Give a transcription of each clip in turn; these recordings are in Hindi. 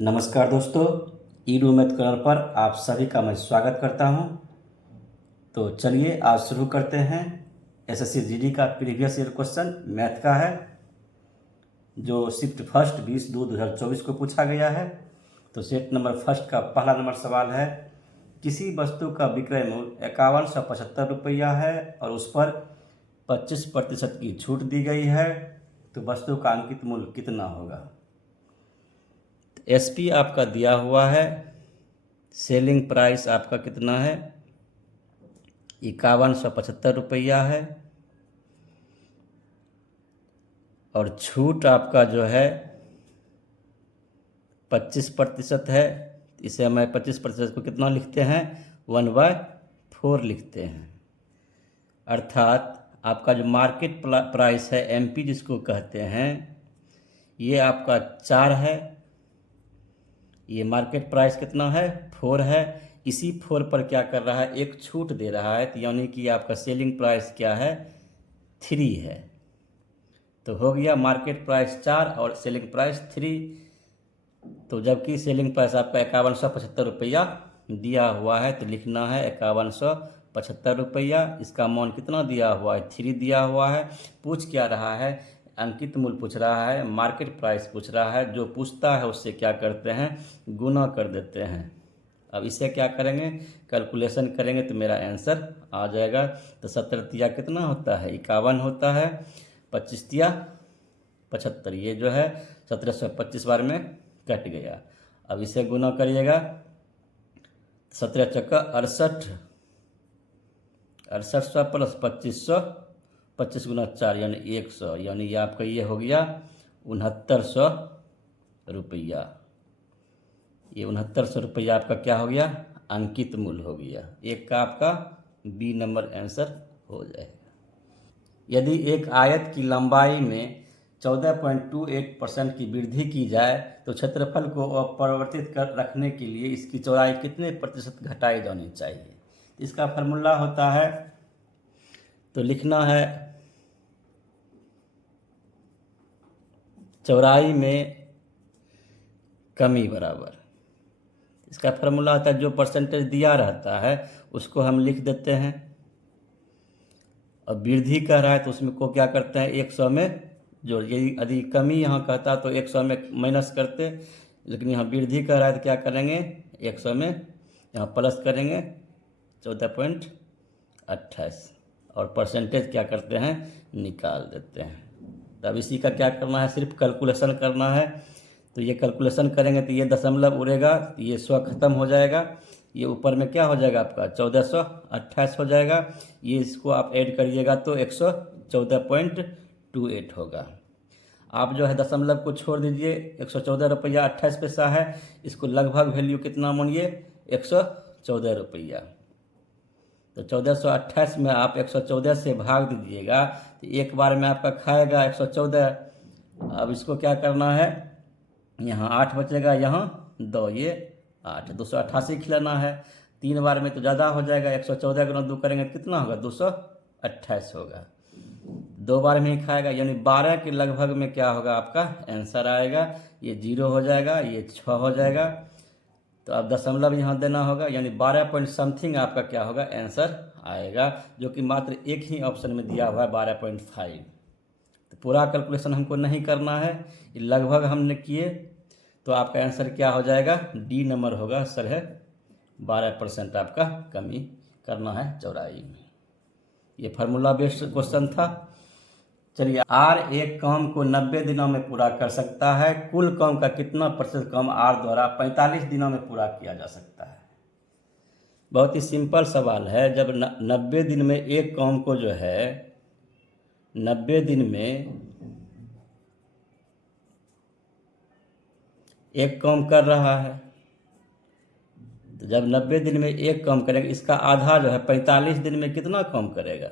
नमस्कार दोस्तों, ई डू मैथ कॉर्नर पर आप सभी का मैं स्वागत करता हूं। तो चलिए आज शुरू करते हैं। एसएससी जीडी का प्रीवियस ईयर क्वेश्चन मैथ का है, जो शिफ्ट फर्स्ट 20/2/2024 को पूछा गया है। तो सेट नंबर फर्स्ट का पहला नंबर सवाल है, किसी वस्तु का विक्रय मूल्य 5175 रुपया है और उस पर 25% की छूट दी गई है, तो वस्तु का अंकित मूल्य कितना होगा। एसपी आपका दिया हुआ है, सेलिंग प्राइस आपका कितना है 5175 रुपया है और छूट आपका जो है 25% है। इसे हम 25% को कितना लिखते हैं 1/4 लिखते हैं। अर्थात आपका जो मार्केट प्राइस है एमपी जिसको कहते हैं, ये आपका 4 है। ये मार्केट प्राइस कितना है 4 है। इसी 4 पर क्या कर रहा है, एक छूट दे रहा है, तो यानी कि आपका सेलिंग प्राइस क्या है 3 है। तो हो गया मार्केट प्राइस 4 और सेलिंग प्राइस 3। तो जबकि सेलिंग प्राइस आपका 5175 रुपया दिया हुआ है, तो लिखना है 5175 रुपया। इसका मान कितना दिया हुआ है 3 दिया हुआ है। पूछ क्या रहा है, अंकित मूल्य पूछ रहा है, मार्केट प्राइस पूछ रहा है। जो पूछता है उससे क्या करते हैं, गुना कर देते हैं। अब इसे क्या करेंगे, कैलकुलेशन करेंगे तो मेरा आंसर आ जाएगा। तो 17 तिया कितना होता है 51 होता है, 25 तिया 75, ये जो है 1725 बार में कट गया। अब इसे गुना करिएगा, 17 चक्का 68, 6800 प्लस 2500, 25 गुना 4 यानी 100, यानी ये आपका ये हो गया 6900 रुपया। ये 6900 रुपया आपका क्या हो गया, अंकित मूल्य हो गया। एक का आपका बी नंबर आंसर हो जाएगा। यदि एक आयत की लंबाई में 14.28% की वृद्धि की जाए तो क्षेत्रफल को अपरिवर्तित कर रखने के लिए इसकी चौड़ाई कितने प्रतिशत घटाई जानी चाहिए। इसका फार्मूला होता है, तो लिखना है चौड़ाई में कमी बराबर, इसका फार्मूला होता है जो परसेंटेज दिया रहता है उसको हम लिख देते हैं। और वृद्धि कर रहा है तो उसमें को क्या करते हैं 100 में जोड़, यदि कमी यहाँ कहता तो 100 में माइनस करते, लेकिन यहाँ वृद्धि कर रहा है तो क्या करेंगे 100 में यहाँ प्लस करेंगे 14.28 और परसेंटेज क्या करते हैं निकाल देते हैं। तब इसी का क्या करना है, सिर्फ कैलकुलेशन करना है। तो ये कैलकुलेशन करेंगे तो ये दशमलव उड़ेगा, तो ये 100 खत्म हो जाएगा। ये ऊपर में क्या हो जाएगा आपका 1428 हो जाएगा। ये इसको आप ऐड करिएगा तो 114.28 होगा। आप जो है दशमलव को छोड़ दीजिए, 114 रुपया 28 पैसा है, इसको लगभग वैल्यू कितना मानिए 114 रुपया। तो 1428 में आप 114 से भाग दीजिएगा तो एक बार में आपका खाएगा 114। अब इसको क्या करना है, यहाँ 8 बचेगा, यहाँ 2, ये 8, 288 खिलाना है। 3 बार में तो ज़्यादा हो जाएगा, 114 गुना 2 करेंगे तो कितना होगा 228 होगा। 2 बार में ही खाएगा, यानी 12 के लगभग में क्या होगा आपका आंसर आएगा। ये 0 हो जाएगा, ये 6 हो जाएगा। तो अब दशमलव यहाँ देना होगा, यानी 12 पॉइंट समथिंग आपका क्या होगा आंसर आएगा, जो कि मात्र एक ही ऑप्शन में दिया हुआ है 12.5। तो पूरा कैलकुलेशन हमको नहीं करना है, ये लगभग हमने किए। तो आपका आंसर क्या हो जाएगा, डी नंबर होगा सर है 12% आपका कमी करना है चौड़ाई में। ये फार्मूला बेस्ड क्वेश्चन था। चलिए, आर एक काम को 90 दिनों में पूरा कर सकता है, कुल काम का कितना प्रतिशत काम आर द्वारा 45 दिनों में पूरा किया जा सकता है। बहुत ही सिंपल सवाल है। जब 90 दिन में एक काम को जो है 90 दिन में एक काम कर रहा है, तो जब 90 दिन में एक काम करेगा, इसका आधा जो है 45 दिन में कितना काम करेगा,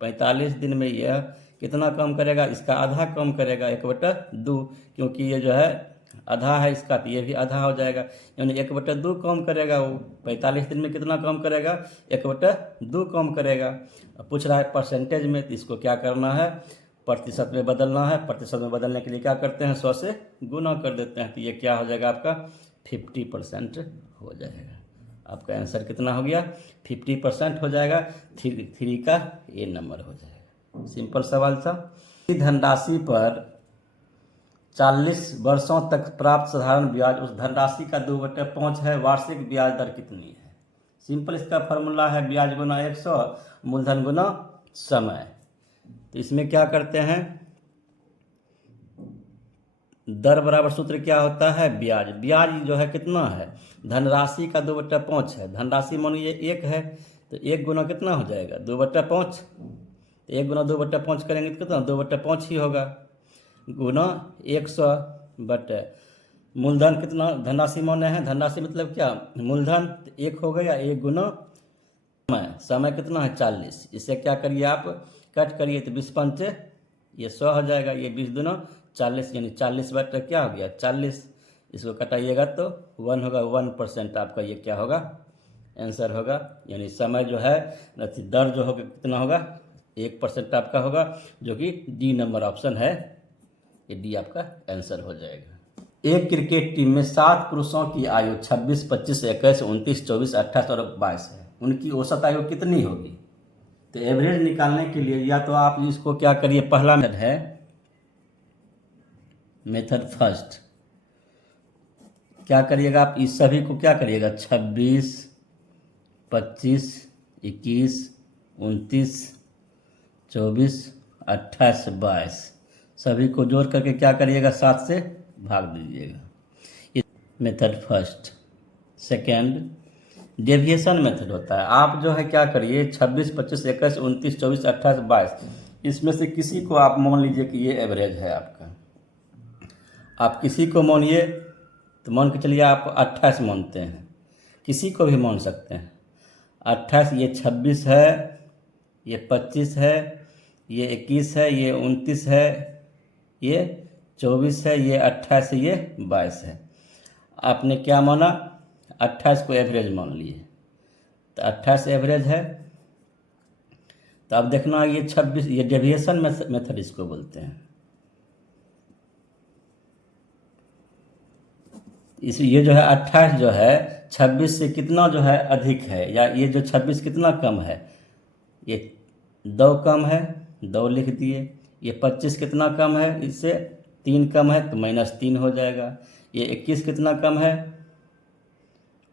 45 दिन में यह कितना काम करेगा, इसका आधा काम करेगा 1/2, क्योंकि ये जो है आधा है इसका, तो ये भी आधा हो जाएगा, यानी 1/2 काम करेगा। वो 45 दिन में कितना काम करेगा 1/2 काम करेगा। अब पूछ रहा है परसेंटेज में, तो इसको क्या करना है प्रतिशत में बदलना है। प्रतिशत में बदलने के लिए क्या करते हैं, 100 से गुना कर देते हैं, तो ये क्या हो जाएगा आपका 50% हो जाएगा। आपका आंसर कितना हो गया, 50% हो जाएगा। 3 का ए नंबर हो जाएगा। सिंपल सवाल था। धनराशि पर 40 वर्षों तक प्राप्त साधारण ब्याज उस धनराशि का 2/5 है। वार्षिक ब्याज दर कितनी है। सिंपल इसका फॉर्मूला है ब्याज गुना 100 मूलधन गुना समय। तो इसमें क्या करते हैं, दर बराबर सूत्र क्या होता है, ब्याज। ब्याज जो है कितना है, धनराशि का 2/5 है। धनराशि मानिए 1 है, तो 1 गुना कितना हो जाएगा 2/5। तो 1 गुना 2/5 करेंगे तो कितना 2/5 ही होगा, गुना 100 बटे मूलधन कितना धनराशि माने हैं। धनराशि मतलब क्या, मूलधन 1 हो गया, 1 गुना समय। समय कितना है 40। इसे क्या करिए आप कट करिए तो 20×5 ये 100 हो जाएगा। ये 20 दूना 40 यानी 40 बटे क्या हो गया 40। इसको कटाइएगा तो 1 होगा। 1% आपका ये क्या होगा आंसर होगा। यानी समय जो है दर जो होगा कितना होगा 1% आपका होगा, जो कि डी नंबर ऑप्शन है, ये डी आपका आंसर हो जाएगा। एक क्रिकेट टीम में 7 पुरुषों की आयु 26, 25, 21, 29, 24, 28 और 22 है। उनकी औसत आयु कितनी होगी। तो एवरेज निकालने के लिए या तो आप इसको क्या करिए, पहला मेथड है मेथड फर्स्ट, क्या करिएगा आप इस सभी को क्या करिएगा 26, 25, 21, 29, 24, 28, 22 सभी को जोड़ करके क्या करिएगा 7 से भाग दीजिएगा। Method first. Second deviation method होता है। आप जो है क्या करिए 26, 25, 21, 29, 24, 28, 22 इसमें से किसी को आप मान लीजिए कि ये एवरेज है आपका। आप किसी को मानिए तो मान के चलिए आप 28 मानते हैं, किसी को भी मान सकते हैं। 28 ये 26 है, ये 25 है, ये 21 है, ये 29 है, ये 24 है, ये 28 है, ये 22 है। आपने क्या माना 28 को एवरेज मान लिए, तो 28 एवरेज है। तो अब देखना ये 26 ये डेविएशन मेथड इसको बोलते हैं। इस ये जो है 28 जो है 26 से कितना जो है अधिक है, या ये जो 26 कितना कम है, ये 2 कम है 2 लिख दिए। ये 25 कितना कम है, इससे 3 कम है तो -3 हो जाएगा। ये 21 कितना कम है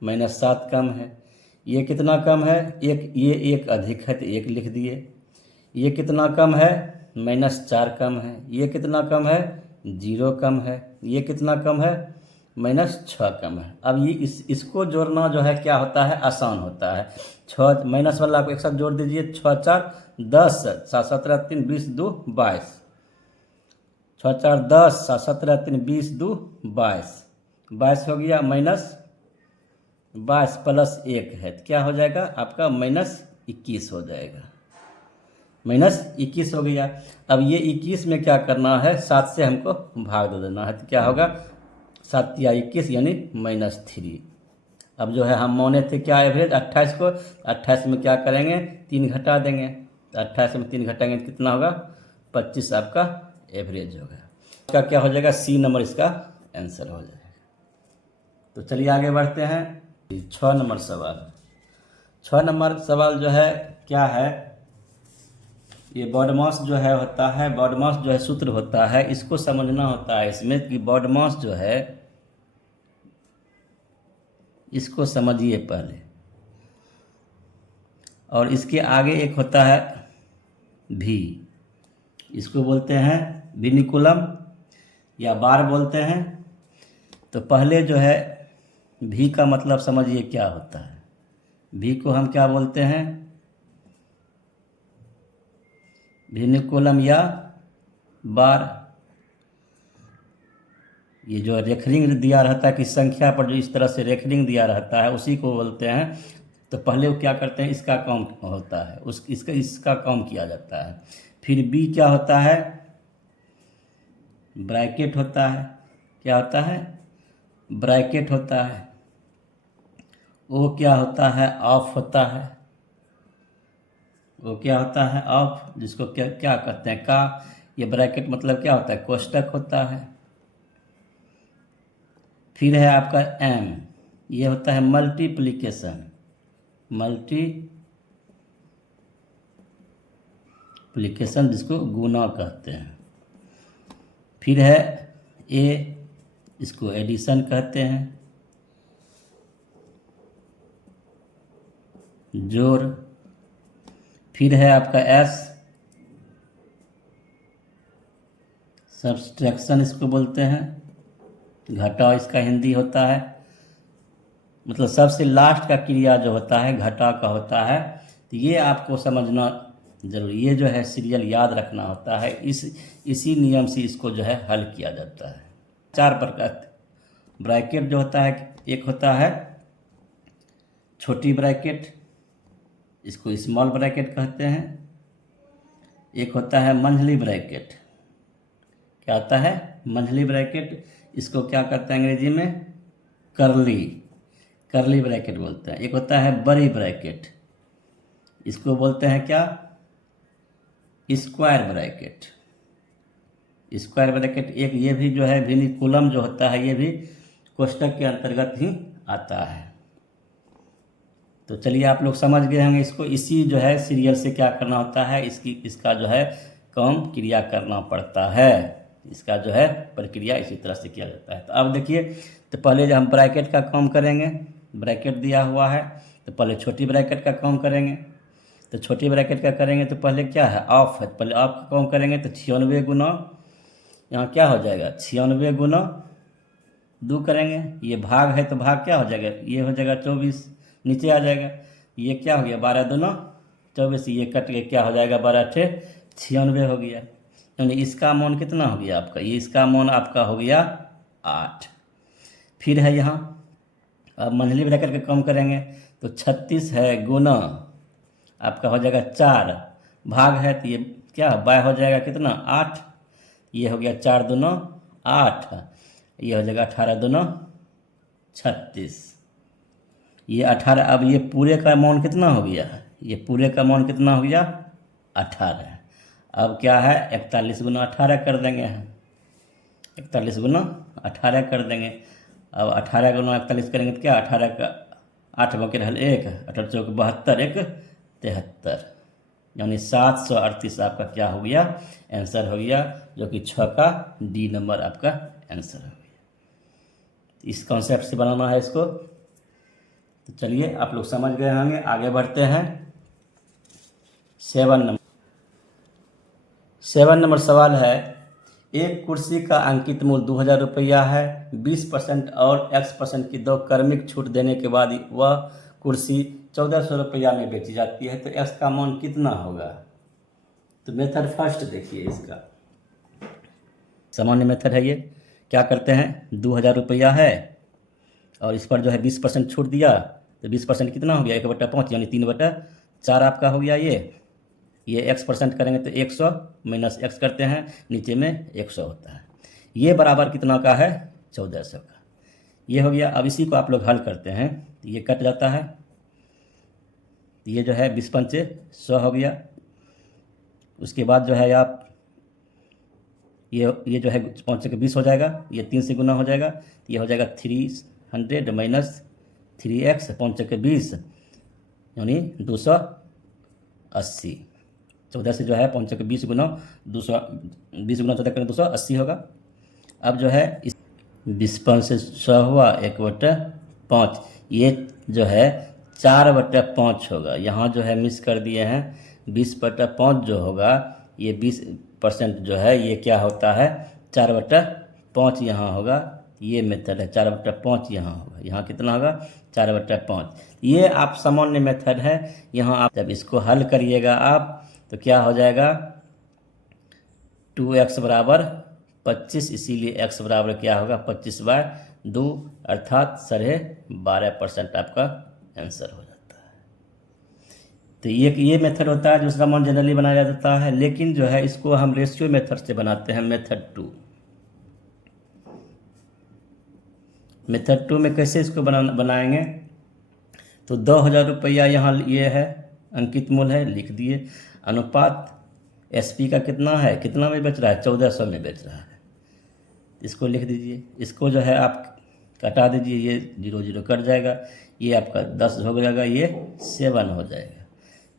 -7 कम है। ये कितना कम है ये 1 अधिक है तो 1 लिख दिए। ये कितना कम है -4 कम है। ये कितना कम है 0 कम है। ये कितना कम है -6 कम है। अब ये इसको जोड़ना जो है क्या होता है आसान होता है। 6 माइनस वाला आप एक साथ जोड़ दीजिए, 6 4 10 7 17 3 20 2 22, 6 4 10 7 17 3 20 2 22, 22 हो गया -22 +1 है तो क्या हो जाएगा आपका -21 हो जाएगा। -21 हो गया। अब ये 21 में क्या करना है 7 से हमको भाग दे देना है, तो क्या होगा 7 या 21 यानी -3। अब जो है हम माने थे क्या एवरेज 28 को, 28 में क्या करेंगे 3 घटा देंगे, तो 28 में 3 घटाएंगे तो कितना होगा 25 आपका एवरेज होगा। इसका क्या हो जाएगा सी नंबर इसका आंसर हो जाएगा। तो चलिए आगे बढ़ते हैं। 6 नंबर सवाल। 6 नंबर सवाल जो है क्या है, ये बॉडमास जो है होता है, बॉडमास जो है सूत्र होता है, इसको समझना होता है इसमें कि बॉडमास जो है इसको समझिए पहले, और इसके आगे एक होता है भी, इसको बोलते हैं विनिकुलम या बार बोलते हैं। तो पहले जो है भी का मतलब समझिए क्या होता है। भी को हम क्या बोलते हैं विनिकुलम या बार। ये जो रेखरिंग दिया रहता है कि संख्या पर जो इस तरह से रेखरिंग दिया रहता है उसी को बोलते हैं। तो पहले वो क्या करते हैं इसका काम होता है, इसका काम किया जाता है। फिर बी क्या होता है ब्रैकेट होता है, क्या होता है ब्रैकेट होता है। वो क्या होता है ऑफ होता है, वो क्या होता है ऑफ, जिसको क्या क्या कहते हैं का। ये ब्रैकेट मतलब क्या होता है, कोष्टक होता है। फिर है आपका एम, ये होता है मल्टीप्लिकेशन, मल्टीप्लिकेशन जिसको गुना कहते हैं। फिर है ए, इसको एडिशन कहते हैं, जोड़। फिर है आपका एस, सब्सट्रैक्शन इसको बोलते हैं, घटाव इसका हिंदी होता है। मतलब सबसे लास्ट का क्रिया जो होता है घटाव का होता है। तो ये आपको समझना जरूरी, ये जो है सीरियल याद रखना होता है। इसी नियम से इसको जो है हल किया जाता है। 4 प्रकार ब्रैकेट जो होता है, एक होता है छोटी ब्रैकेट, इसको स्मॉल ब्रैकेट कहते हैं। एक होता है मंझली ब्रैकेट, क्या होता है मंझली ब्रैकेट, इसको क्या कहते हैं अंग्रेजी में, करली ब्रैकेट बोलते हैं। एक होता है बड़ी ब्रैकेट, इसको बोलते हैं क्या, स्क्वायर ब्रैकेट। एक ये भी जो है विनिकुलम जो होता है, ये भी कोष्टक के अंतर्गत ही आता है। तो चलिए आप लोग समझ गए होंगे इसको। इसी जो है सीरियल से क्या करना होता है, इसका जो है काम क्रिया करना पड़ता है। इसका जो है प्रक्रिया इसी तरह से किया जाता है। तो अब देखिए, तो पहले जो हम ब्रैकेट का काम करेंगे, ब्रैकेट दिया हुआ है, तो पहले छोटी ब्रैकेट का काम करेंगे। तो छोटी ब्रैकेट का करेंगे तो पहले क्या है, ऑफ है, पहले ऑफ का काम करेंगे। तो 96 गुना, यहाँ क्या हो जाएगा 96 गुना 2 करेंगे, ये भाग है तो भाग क्या हो जाएगा, ये हो जाएगा 24, नीचे आ जाएगा। ये क्या हो गया 12 दूना 24, ये कट के क्या हो जाएगा 12 × 96 हो गया। यानी इसका मान कितना हो गया आपका, ये इसका मान आपका हो गया 8। फिर है यहाँ अब मंझली ब्रैकेट का काम करेंगे, तो 36 है गुना आपका हो जाएगा 4, भाग है तो ये क्या बाय हो जाएगा कितना 8, ये हो गया 4 दूना 8, ये हो जाएगा 18 दूना 36, ये 18। अब ये पूरे का मान कितना हो गया, ये पूरे का मान कितना हो गया 18। अब क्या है 41 गुना 18 कर देंगे, 41 गुना 18 कर देंगे। अब 18 गुना 41 करेंगे तो क्या 18 का 8 बाकी रहल 1, 18 चौक 72, 1 73, यानी 738 आपका क्या हो गया आंसर हो गया, जो कि 6 का डी नंबर आपका आंसर हो गया। इस कॉन्सेप्ट से बनाना है इसको। तो चलिए आप लोग समझ गए होंगे, आगे बढ़ते हैं। 7 नंबर सवाल है, एक कुर्सी का अंकित मूल्य 2000 रुपया है, 20% और X% की 2 क्रमिक छूट देने के बाद वह कुर्सी 1400 रुपया में बेची जाती है, तो X का मान कितना होगा। तो मेथड फर्स्ट देखिए, इसका सामान्य मेथड है। ये क्या करते हैं 2000 रुपया है और इस पर जो है 20% छूट दिया, तो 20% कितना हो गया 1/5, यानी 3/4 आपका हो गया। ये X% करेंगे तो 100 माइनस X करते हैं, नीचे में 100 होता है। ये बराबर कितना का है 1400 का, ये हो गया। अब इसी को आप लोग हल करते हैं तो ये कट जाता है, तो ये जो है 20 पंचे 100 हो गया। उसके बाद जो है आप ये जो है 5 के 20 हो जाएगा, ये 3 से गुना हो जाएगा, तो ये हो जाएगा 300 माइनस 3x 5 के 20 यानी 280। 14 से जो है 5 के 20 गुना 220 गुना 14 करें 280 होगा। अब जो है इस 20 5 से 100 हुआ 1/5, ये जो है 4/5 होगा। यहाँ जो है मिस कर दिए हैं, 20/5 जो होगा ये 20% जो है ये क्या होता है 4/5 यहाँ होगा। ये मेथड है 4/5 यहाँ होगा, यहाँ कितना होगा 4/5। ये आप सामान्य मेथड है। यहाँ आप जब इसको हल करिएगा आप तो क्या हो जाएगा 2x बराबर 25, इसीलिए x बराबर क्या होगा 25/2 अर्थात 12.5% आपका आंसर हो जाता है। तो ये मेथड होता है जो उसका मान जनरली बनाया जाता है, लेकिन जो है इसको हम रेशियो मेथड से बनाते हैं। मेथड 2 में कैसे इसको बनाएंगे, तो 2000 रुपया यहाँ ये है अंकित मूल्य है, लिख दिए, अनुपात SP का कितना है, कितना में बेच रहा है, 1400 में बेच रहा है। इसको लिख दीजिए, इसको जो है आप कटा दीजिए, ये 0 0 कट जाएगा, ये आपका 10 हो जाएगा, ये 7 हो जाएगा,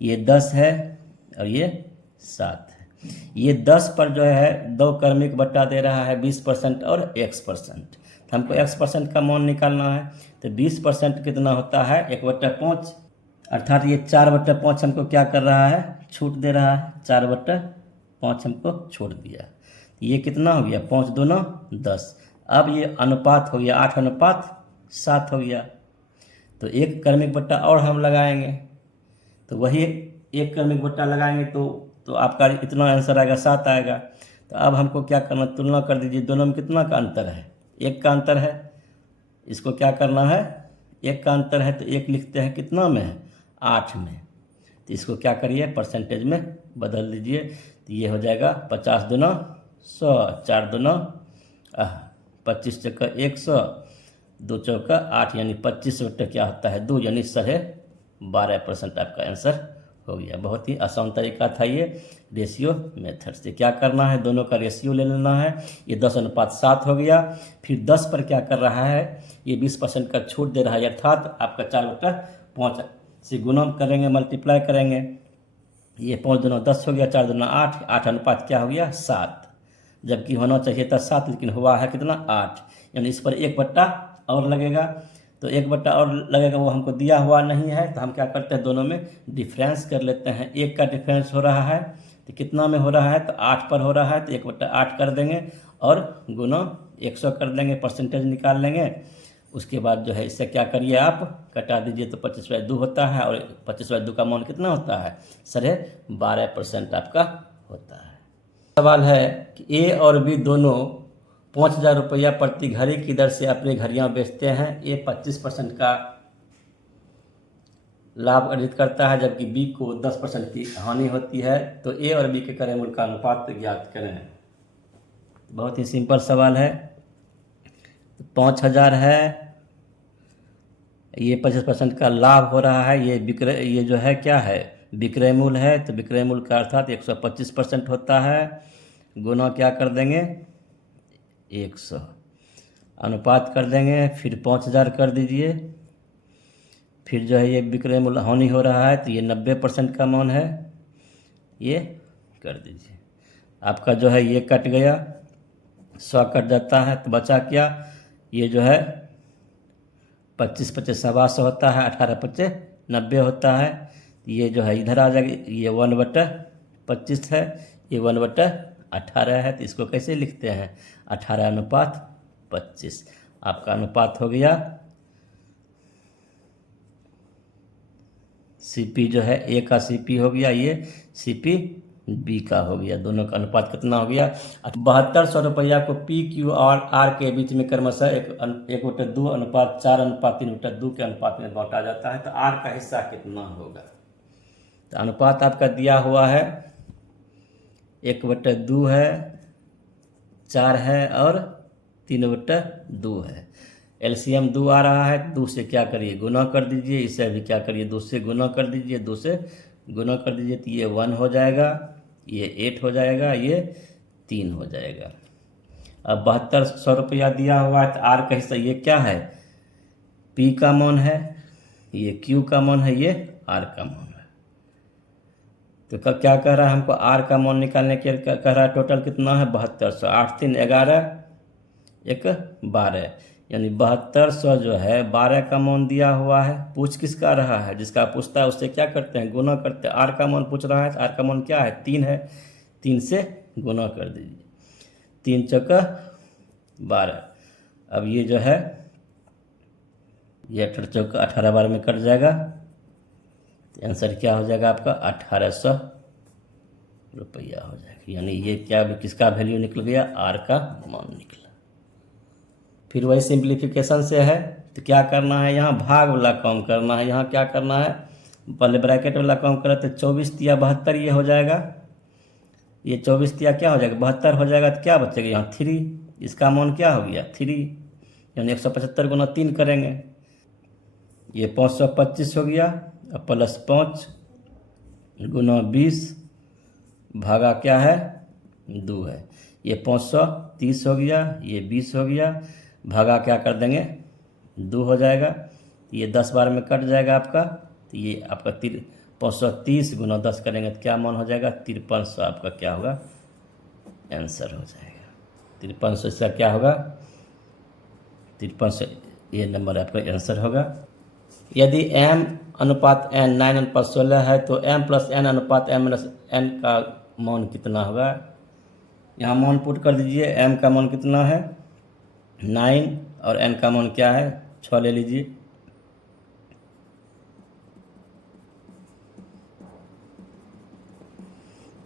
ये 10 है और ये 7 है। ये 10 पर जो है 2 क्रमिक बट्टा दे रहा है 20% और x%। तो हमको x% का मान निकालना है, तो 20% कितना होता है 1/5, अर्थात ये 4/5 हमको क्या कर रहा है, छूट दे रहा है, 4/5 हमको छोड़ दिया। ये कितना हो गया, 5 दूना 10। अब ये अनुपात हो गया 8:7 हो गया। तो एक क्रमिक बट्टा और हम लगाएंगे, तो वही एक क्रमिक बट्टा लगाएंगे तो आपका इतना आंसर आएगा, 7 आएगा। तो अब हमको क्या करना, तुलना कर दीजिए, दोनों में कितना का अंतर है, 1 का अंतर है। इसको क्या करना है, 1 का अंतर है, तो 1 लिखते हैं, कितना में है, 8 में। तो इसको क्या करिए, परसेंटेज में बदल दीजिए, तो ये हो जाएगा 50 दूना 100, 4 दूना 25 चक्का 100, 2 चौका 8, यानी 25 क्या होता है 2, यानी 12.5% आपका आंसर हो गया। बहुत ही आसान तरीका था ये रेशियो मेथड से। क्या करना है, दोनों का रेशियो ले लेना है। ये 10:7 हो गया। फिर 10 पर क्या कर रहा है, ये 20% का छूट दे रहा है, अर्थात आपका 4/5 से गुना करेंगे, मल्टीप्लाई करेंगे। ये 5 दूना 10 हो गया, 4 दूना 8, 8 अनुपात क्या हो गया 7, जबकि होना चाहिए था 7, लेकिन हुआ है कितना 8, यानी इस पर 1 बट्टा और लगेगा। तो 1 बट्टा और लगेगा, वो हमको दिया हुआ नहीं है, तो हम क्या करते हैं, दोनों में डिफरेंस कर लेते हैं। 1 का डिफरेंस हो रहा है, तो कितना में हो रहा है, तो 8 पर हो रहा है, तो 1/8 कर देंगे और गुना 100 कर देंगे, परसेंटेज निकाल लेंगे। उसके बाद जो है इससे क्या करिए, आप कटा दीजिए, तो 25/2 होता है, और 25/2 का मान कितना होता है, 12.5% आपका होता है। सवाल है कि ए और बी दोनों 5,000 रुपया प्रति घड़ी की दर से अपनी घड़ियाँ बेचते हैं। ए 25% का लाभ अर्जित करता है, जबकि बी को 10% की हानि होती है। तो ए और बी के क्रय मूल्य का अनुपात ज्ञात करें। बहुत ही सिंपल सवाल है। 5,000 है, ये 25% का लाभ हो रहा है, ये जो है क्या है, विक्रय मूल्य है। तो विक्रय मूल्य का अर्थात 125% होता है, गुना क्या कर देंगे 100, अनुपात कर देंगे, फिर 5,000 कर दीजिए। फिर जो है ये विक्रय मूल्य हानि हो रहा है, तो ये 90% का मान है, ये कर दीजिए। आपका जो है ये कट गया, 100 कट जाता है, तो बचा क्या, ये जो है 25/25 125 होता है, 18/25 90 होता है। ये जो है इधर आ जाएगा, ये 1/25 है, ये 1/18 है। तो इसको कैसे लिखते हैं, 18:25। आपका अनुपात हो गया, CP जो है ए का CP हो गया, ये CP बी का हो गया। दोनों का अनुपात कितना हो गया, 7200 रुपया को PQ और R के बीच में क्रमशः 1/2 अनुपात 4 अनुपात 3/2 के अनुपात में बांटा जाता है। तो R का हिस्सा कितना होगा, तो अनुपात आपका दिया हुआ है 1/2 है, 4 है और 3/2 है। LCM 2 आ रहा है, 2 से क्या करिए गुना कर दीजिए, इसे भी क्या करिए 2 से गुना कर दीजिए, 2 से गुना कर दीजिए, तो ये 1 हो जाएगा, ये 8 हो जाएगा, ये 3 हो जाएगा। अब 7200 रुपया दिया हुआ है, तो R का हिस्सा ये क्या है, P का मान है, ये Q का मान है, ये R का मान है। तो क्या कह रहा है, हमको R का मान निकालने के लिए कह रहा है, टोटल कितना है 7200, 8 3 11 1 12, यानी 7200 जो है 12 का मान दिया हुआ है। पूछ किसका रहा है, जिसका पूछता है उससे क्या करते हैं, गुना करते हैं। R का मान पूछ रहा है, R का मान क्या है 3 है, 3 से गुना कर दीजिए, 3 चौका 12। अब ये जो है ये 18 चौका 18 12 में कट जाएगा, तो आंसर क्या हो जाएगा आपका 1800 रुपया हो जाएगा। यानी ये क्या किसका वैल्यू निकल गया, R का मान निकला। फिर वही सिंप्लीफिकेशन से है, तो क्या करना है, यहाँ भाग वाला काम करना है। यहाँ क्या करना है, पहले ब्रैकेट वाला काम करें, तो 24 तिया 72 ये हो जाएगा, ये 24 तिया क्या हो जाएगा 72 हो जाएगा। तो क्या बचेगा यहाँ 3, इसका मान क्या हो गया 3, यानी 175 गुना 3 करेंगे, ये 525 हो गया, और +5 गुना 20 भागा क्या है 2 है। ये 530 हो गया, ये 20 हो गया, भागा क्या कर देंगे 2 हो जाएगा। ये 10 बार में कट जाएगा आपका, तो ये आपका 530 गुना 10 करेंगे तो क्या मान हो जाएगा 5300 आपका क्या होगा आंसर हो जाएगा। 5300 इसका क्या होगा 5300 ये नंबर आपका आंसर होगा। यदि m अनुपात n 9 अनुपात 16 है तो m प्लस n अनुपात m माइनस n का मान कितना होगा। यहाँ मान पुट कर दीजिए। m का मान कितना है 9 और n का मान क्या है 6 ले लीजिए।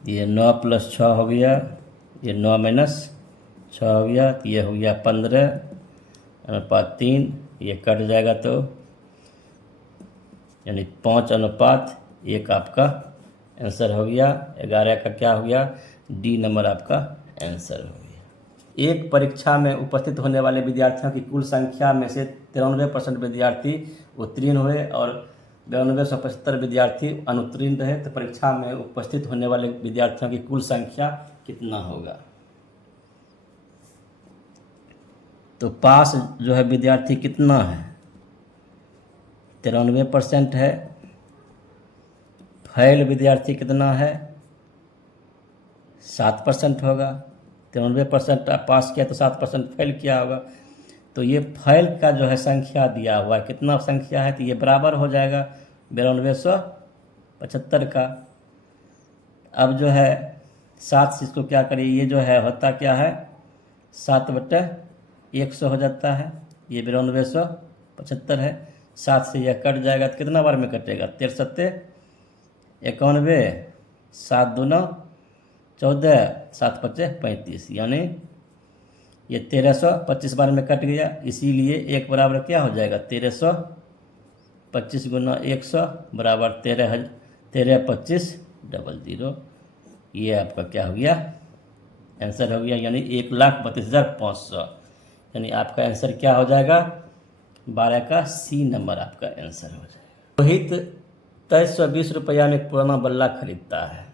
ये 9 प्लस 6 हो गया, ये 9 माइनस 6 हो गया, तो ये हो गया 15 अनुपात 3, ये कट जाएगा तो यानी 5 अनुपात 1 आपका आंसर हो गया। 11 का क्या हो गया डी नंबर आपका आंसर हो गया। एक परीक्षा में उपस्थित होने वाले विद्यार्थियों की कुल संख्या में से 93% विद्यार्थी उत्तीर्ण हुए और 9275 विद्यार्थी अनुत्तीर्ण रहे, तो परीक्षा में उपस्थित होने वाले विद्यार्थियों की कुल संख्या कितना होगा। तो पास जो है विद्यार्थी कितना है 93% है। फेल विद्यार्थी कितना है 7% होगा। 93% पास किया तो 7% फेल किया होगा। तो ये फेल का जो है संख्या दिया हुआ है, कितना संख्या है, तो ये बराबर हो जाएगा 9275 का। अब जो है 7 से इसको क्या करिए, ये जो है होता क्या है 7/100 हो जाता है, ये 9275 है। 7 से यह कट जाएगा तो कितना बार में कटेगा 63 91 7 दूना 14 7 5 35, यानी ये 1325 बार में कट गया। इसीलिए एक बराबर क्या हो जाएगा 1325 गुना 100 बराबर 132500। ये आपका क्या हो गया आंसर हो गया, यानी 1,32,500। यानी आपका आंसर क्या हो जाएगा 12 का सी नंबर आपका आंसर हो जाएगा। रोहित 2320 रुपया में एक पुराना बल्ला खरीदता है,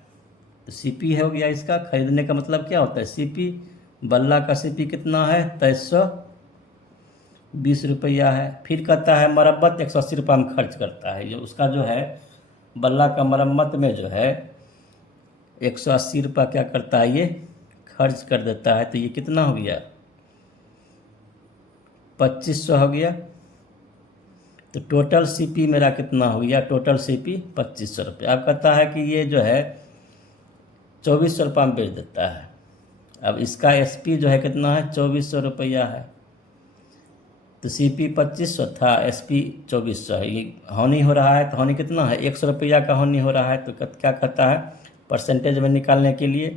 तो सीपी हो गया इसका। खरीदने का मतलब क्या होता है सीपी, बल्ला का सीपी कितना है 2320 रुपया है। फिर कहता है मरम्मत 180 रुपये में खर्च करता है। जो उसका जो है बल्ला का मरम्मत में जो है 180 रुपये क्या करता है ये खर्च कर देता है। तो ये कितना हो गया 2500 हो गया। तो टोटल सीपी मेरा कितना हो गया, टोटल सीपी 2500 रुपये। अब कहता है कि ये जो है 2400 रुपये में बेच देता है। अब इसका एसपी जो है कितना है 2400 रुपया है, तो सीपी 2500 था, एसपी 2400 है। ये हानि हो रहा है, तो हानि कितना है 100 रुपया का हानि हो रहा है। तो क्या करता है परसेंटेज में निकालने के लिए,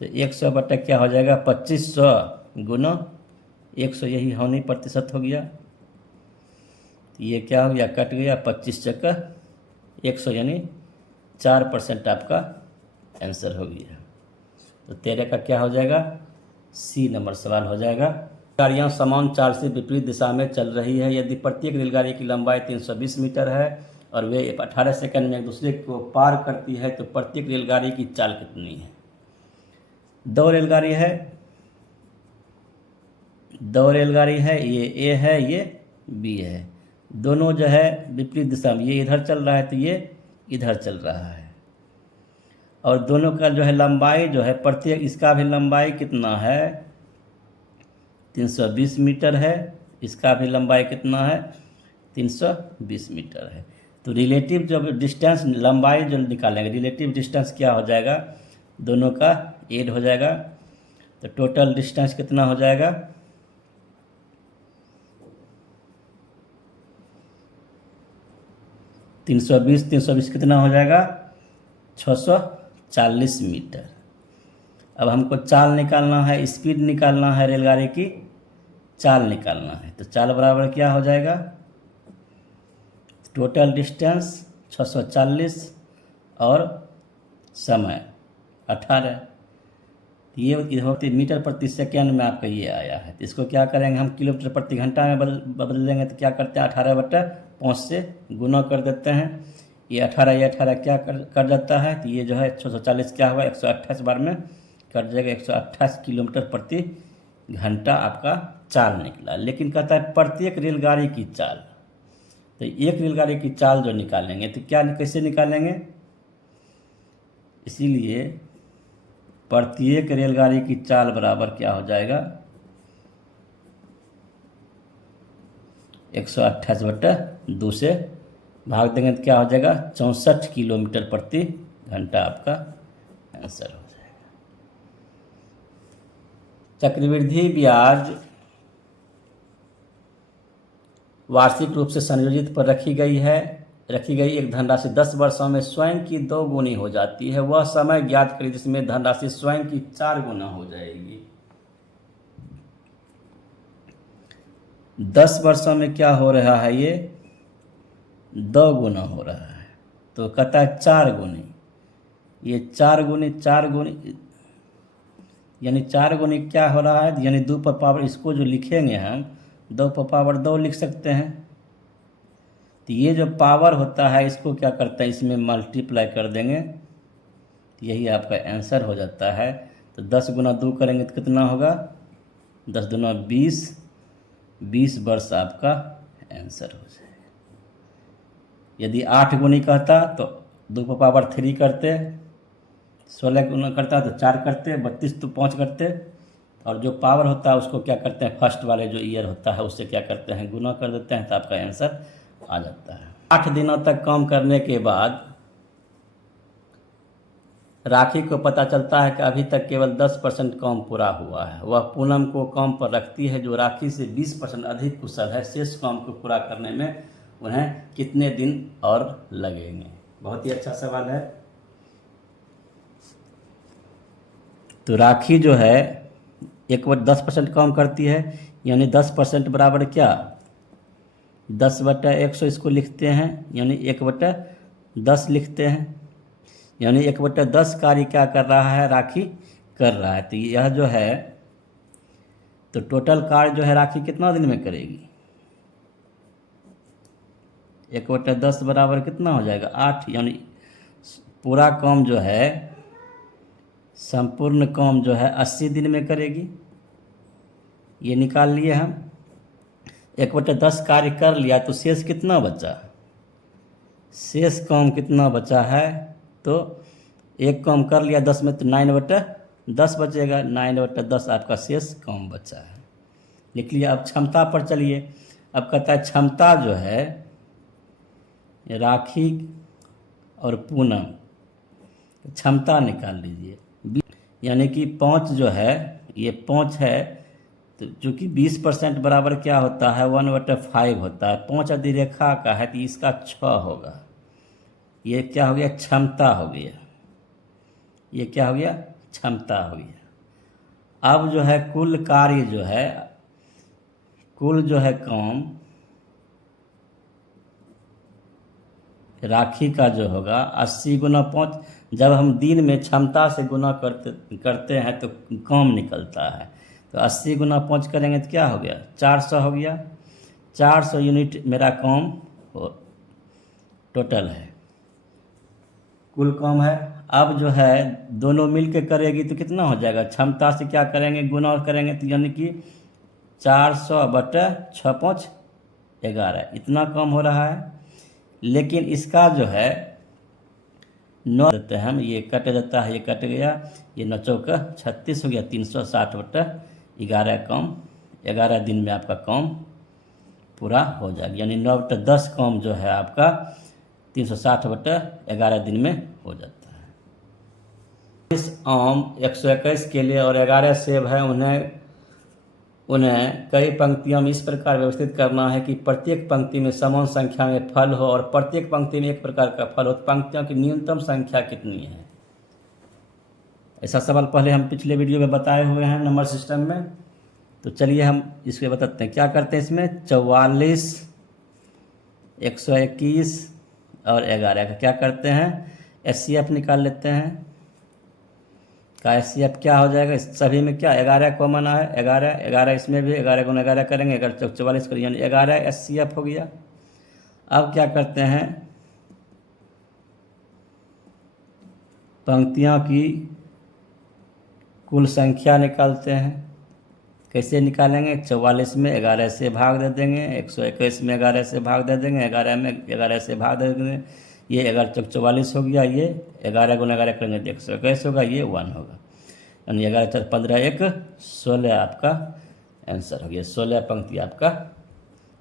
तो 100 बटा क्या हो जाएगा 2500 गुना 100, यही हानि प्रतिशत हो गया। तो ये क्या हो गया कट गया 25 चक्कर 100, यानी 4% आपका आंसर हो गया। तो 13 का क्या हो जाएगा सी नंबर सवाल हो जाएगा। गाड़ियाँ समान चाल से विपरीत दिशा में चल रही है। यदि प्रत्येक रेलगाड़ी की लंबाई 320 मीटर है और वे 18 सेकंड में एक दूसरे को पार करती है, तो प्रत्येक रेलगाड़ी की चाल कितनी है। दो रेलगाड़ी है, ये ए है, ये बी है। दोनों जो है विपरीत दिशा में, ये इधर चल रहा है तो ये इधर चल रहा है। और दोनों का जो है लंबाई जो है प्रत्येक, इसका भी लंबाई कितना है 320 मीटर है, इसका भी लंबाई कितना है 320 मीटर है। तो रिलेटिव जो डिस्टेंस लंबाई जो निकालेंगे, रिलेटिव डिस्टेंस क्या हो जाएगा दोनों का ऐड हो जाएगा। तो टोटल डिस्टेंस कितना हो जाएगा 320 कितना हो जाएगा 640 मीटर। अब हमको चाल निकालना है, स्पीड निकालना है, रेलगाड़ी की चाल निकालना है। तो चाल बराबर क्या हो जाएगा टोटल डिस्टेंस 640 और समय 18। ये होती मीटर प्रति सेकेंड में आपका ये आया है। तो इसको क्या करेंगे हम किलोमीटर प्रति घंटा में बदल देंगे। तो क्या करते हैं 18/5 से गुना कर देते हैं। ये 18 क्या कर जाता है, तो ये जो है 640 क्या हुआ, 128 बार में कट जाएगा, 128 किलोमीटर प्रति घंटा आपका चाल निकला। लेकिन कहता है प्रत्येक रेलगाड़ी की चाल, तो एक रेलगाड़ी की चाल जो निकालेंगे तो क्या कैसे निकालेंगे, इसीलिए प्रत्येक रेलगाड़ी की चाल बराबर क्या हो जाएगा, 128/2 से भाग देंगे तो क्या हो जाएगा, 64 किलोमीटर प्रति घंटा आपका आंसर हो जाएगा। चक्रवृद्धि ब्याज वार्षिक रूप से संयोजित पर रखी गई एक धनराशि 10 वर्षों में स्वयं की 2 गुनी हो जाती है। वह समय ज्ञात करें जिसमें धनराशि स्वयं की 4 गुना हो जाएगी। 10 वर्षों में क्या हो रहा है, ये 2 गुना हो रहा है, तो कहता है 4 गुनी। ये 4 गुनी यानी 4 गुनी क्या हो रहा है, यानी 2 पर पावर, इसको जो लिखेंगे हम 2 पर पावर 2 लिख सकते हैं। तो ये जो पावर होता है इसको क्या करते हैं, इसमें मल्टीप्लाई कर देंगे, यही आपका आंसर हो जाता है। तो 10 गुना 2 करेंगे तो कितना होगा, 10 दूना 20 वर्ष आपका आंसर हो जाएगा। यदि 8 गुनी कहता तो 2 पर पावर 3 करते, 16 गुना करता तो 4 करते, 32 तो 5 करते, और जो पावर होता है उसको क्या करते हैं, फर्स्ट वाले जो ईयर होता है उससे क्या करते हैं, गुना कर देते हैं, तो आपका आंसर आ जाता है। 8 दिनों तक काम करने के बाद राखी को पता चलता है कि अभी तक केवल 10% काम पूरा हुआ है। वह पूनम को काम पर रखती है जो राखी से 20% अधिक कुशल है। शेष काम को पूरा करने में उन्हें कितने दिन और लगेंगे। बहुत ही अच्छा सवाल है। तो राखी जो है 10% काम करती है, यानी 10% बराबर क्या, 10/100 इसको लिखते हैं, यानी 1/10 लिखते हैं, यानी 1/10 कार्य क्या कर रहा है, राखी कर रहा है। तो यह जो है, तो टोटल कार्य जो है राखी कितना दिन में करेगी, 1/10 बराबर कितना हो जाएगा, 8, यानी पूरा काम जो है, संपूर्ण काम जो है 80 दिन में करेगी। ये निकाल लिए हम। 1/10 कार्य कर लिया तो शेष कितना बचा, शेष काम कितना बचा है, तो एक काम कर लिया 10 में तो 9/10 बचेगा, 9/10 आपका शेष काम बचा है। लिख लिया। अब क्षमता पर चलिए। अब कहता है क्षमता जो है राखी और पूनम, क्षमता निकाल लीजिए। यानी कि 5 जो है, ये 5 है, तो चूँकि 20% बराबर क्या होता है, 1/5 होता है। 5 अधिरेखा का है तो इसका 6 होगा। ये क्या हो गया, क्षमता हो गया। ये क्या हो गया, क्षमता हो गया। अब जो है कुल कार्य जो है, कुल जो है काम राखी का जो होगा 80 गुना 5। जब हम दिन में क्षमता से गुना करते हैं तो काम निकलता है। तो 80 गुना 5 करेंगे तो क्या हो गया, 400 हो गया। 400 यूनिट मेरा काम टोटल है, कुल काम है। अब जो है दोनों मिल के करेगी तो कितना हो जाएगा, क्षमता से क्या करेंगे, गुना करेंगे, तो यानी कि 400/6×5 11, इतना कम हो रहा है। लेकिन इसका जो है 9 देते हैं हम, ये कट जाता है, ये कट गया, ये 9 चौका 36 हो गया, 360/11 काम 11 दिन में आपका काम पूरा हो जाएगा। यानी 9/10 काम जो है आपका 360/11 दिन में हो जाता है। इस आम 121 केले और 11 सेब है, उन्हें कई पंक्तियों में इस प्रकार व्यवस्थित करना है कि प्रत्येक पंक्ति में समान संख्या में फल हो और प्रत्येक पंक्ति में एक प्रकार का फल हो। तो पंक्तियों की न्यूनतम संख्या कितनी है, ऐसा सवाल पहले हम पिछले वीडियो में बताए हुए हैं नंबर सिस्टम में। तो चलिए हम इसको बताते हैं। क्या करते हैं इसमें, 44, 121 और 11 का क्या करते हैं, HCF निकाल लेते हैं। का HCF क्या हो जाएगा, इस सभी में क्या 11 कॉमन है, 11 इसमें भी 11 गुना 11 करेंगे, 44 करेंगे, यानी 11 HCF हो गया। अब क्या करते हैं, पंक्तियों की कुल संख्या निकालते हैं। कैसे निकालेंगे? 44 में 11 से भाग दे देंगे, 121 में 11 से भाग दे देंगे, 11 में 11 से भाग दे देंगे। ये 11 चौक 44 हो गया, ये 11 गुना 11 करेंगे तो 121 होगा, ये 1 होगा। यानी 11 4 15 1 16 आपका आंसर हो गया। 16 पंक्ति आपका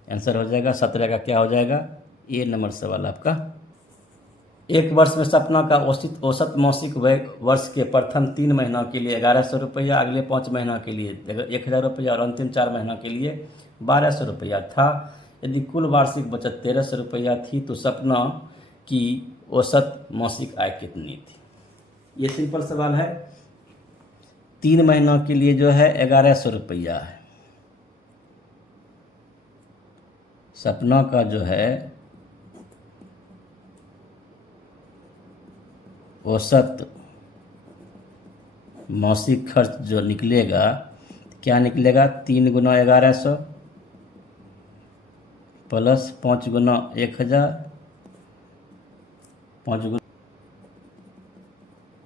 आंसर हो जाएगा। 17 का क्या हो जाएगा? ये नंबर सवाल आपका। एक वर्ष में सपना का औसत मासिक व्यय वर्ष के प्रथम 3 महीनों के लिए 1100 रुपया, अगले 5 महीनों के लिए 1000 रुपया और अंतिम 4 महीनों के लिए 1200 रुपया था। यदि कुल वार्षिक बचत 1300 रुपया थी तो सपना की औसत मासिक आय कितनी थी? ये सिंपल सवाल है। 3 महीनों के लिए जो है 1100 रुपया है। सपना का जो है औसत मासिक खर्च जो निकलेगा, क्या निकलेगा? 3 गुना 1100 प्लस 5 गुना 1000, 5 गुना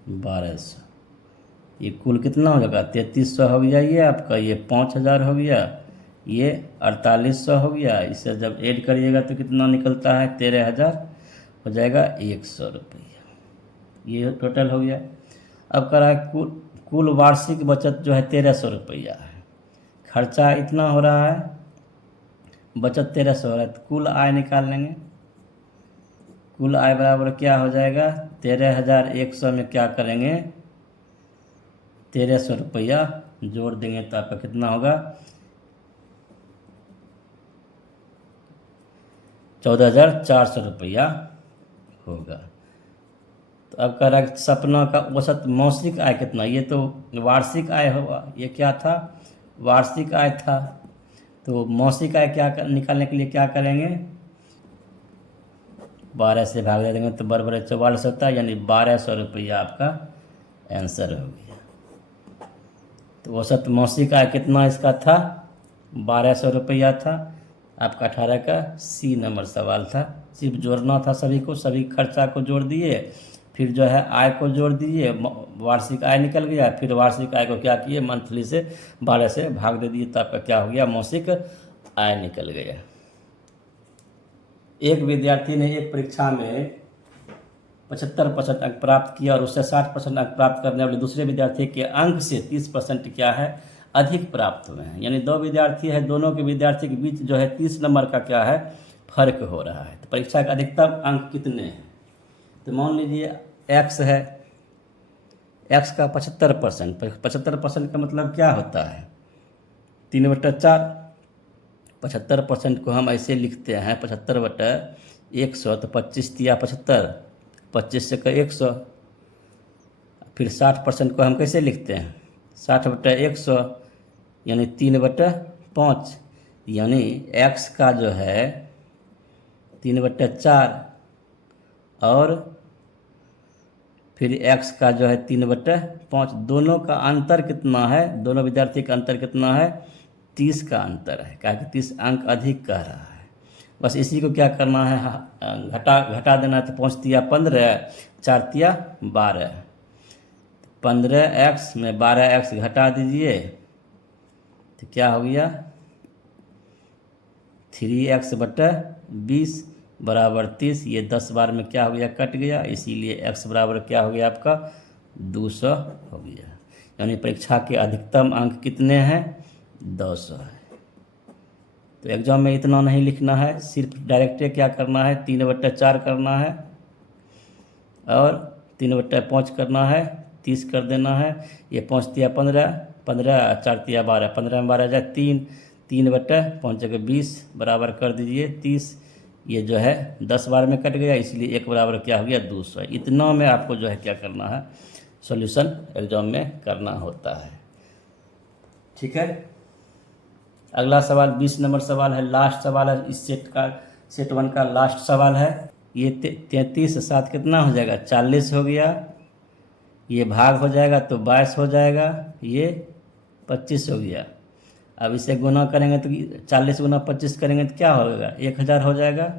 1200, ये कुल कितना हो जाएगा? 3300 हो गया ये आपका, ये 5000 हो गया, ये 4800 हो गया। इसे जब ऐड करिएगा तो कितना निकलता है? 13000 हो जाएगा 100 रुपया। ये टोटल हो गया। अब कह रहा है कुल वार्षिक बचत जो है 1300 रुपया है, खर्चा इतना हो रहा है, बचत 1300 हो रहा है, तो कुल आय निकाल लेंगे। कुल आय बराबर क्या हो जाएगा? 13100 में क्या करेंगे? 1300 रुपया जोड़ देंगे तो आपका कितना होगा? 14400 रुपया होगा। तो अब कह रहा है सपना का औसत मासिक आय कितना? ये तो वार्षिक आय होगा, ये क्या था? वार्षिक आय था। तो मासिक आय क्या निकालने के लिए क्या करेंगे? 12 से भाग दे देंगे तो बराबर 44 होता है, यानी 1200 रुपया आपका आंसर हो गया। तो औसत मासिक आय कितना इसका था? 1200 रुपया था। आपका 18 का सी नंबर सवाल था। सिर्फ जोड़ना था सभी को, सभी खर्चा को जोड़ दिए, फिर जो है आय को जोड़ दिए, वार्षिक आय निकल गया, फिर वार्षिक आय को क्या किए? मंथली से 12 से भाग दे दिए तो आपका क्या हो गया? मासिक आय निकल गया। एक विद्यार्थी ने एक परीक्षा में 75% अंक प्राप्त किया और उससे 60% अंक प्राप्त करने वाले दूसरे विद्यार्थी के अंक से 30% क्या है? अधिक प्राप्त हुए हैं। यानी 2 विद्यार्थी है, दोनों के विद्यार्थी के बीच जो है 30 नंबर का क्या है? फर्क हो रहा है। तो परीक्षा का अधिकतम अंक कितने हैं? तो मान लीजिए x है, x का 75%, 75% का मतलब क्या होता है? 3/4। 75% को हम ऐसे लिखते हैं 75/100, तो 25 दिया 75, 25 से 100। फिर 60% को हम कैसे लिखते हैं? 60/100 यानी 3/5, यानी x का जो है 3/4 और फिर x का जो है 3/5। दोनों का अंतर कितना है? दोनों विद्यार्थी का अंतर कितना है? 30 का अंतर है, क्या कि 30 अंक अधिक कह रहा है। बस इसी को क्या करना है? घटा देना है। तो 5 दिया 15, 4 दिया 12, 15x में 12x घटा दीजिए तो क्या हो गया? 3x/20 बराबर 30। ये 10 बार में क्या हो गया? कट गया, इसीलिए x बराबर क्या हो गया आपका? 200 हो गया। यानी परीक्षा के अधिकतम अंक कितने हैं? 200 है। तो एग्जाम में इतना नहीं लिखना है, सिर्फ डायरेक्ट क्या करना है? 3/4 करना है और 3/5 करना है, 30 कर देना है। ये 5 दिया 15, 15 4 दिया 12, 15 में 12 जाए 3, 3/5 जगह 20 बराबर कर दीजिए 30। ये जो है 10 बार में कट गया, इसलिए 1 बराबर क्या हो गया? 200। इतना में आपको जो है क्या करना है? सॉल्यूशन एग्जाम में करना होता है। ठीक है। अगला सवाल 20 नंबर सवाल है, लास्ट सवाल है इस सेट 1 का लास्ट सवाल है। ये 33 7 कितना हो जाएगा? 40 हो गया। ये भाग हो जाएगा तो 22 हो जाएगा, ये 25 हो गया। अब इसे गुना करेंगे तो 40 गुना 25 करेंगे तो क्या होगा? 1000 हो जाएगा।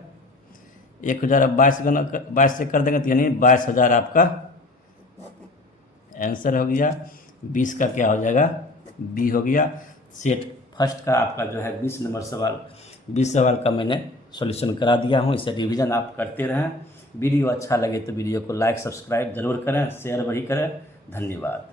1000 अब 22 से कर देंगे तो यानी 22000 आपका आंसर हो गया 20 का क्या हो जाएगा, बी हो गया। सेट फर्स्ट का आपका जो है 20 नंबर सवाल, 20 सवाल का मैंने सॉल्यूशन करा दिया हूँ। इसे रिवीजन आप करते रहें। वीडियो अच्छा लगे तो वीडियो को लाइक सब्सक्राइब ज़रूर करें, शेयर वही करें। धन्यवाद।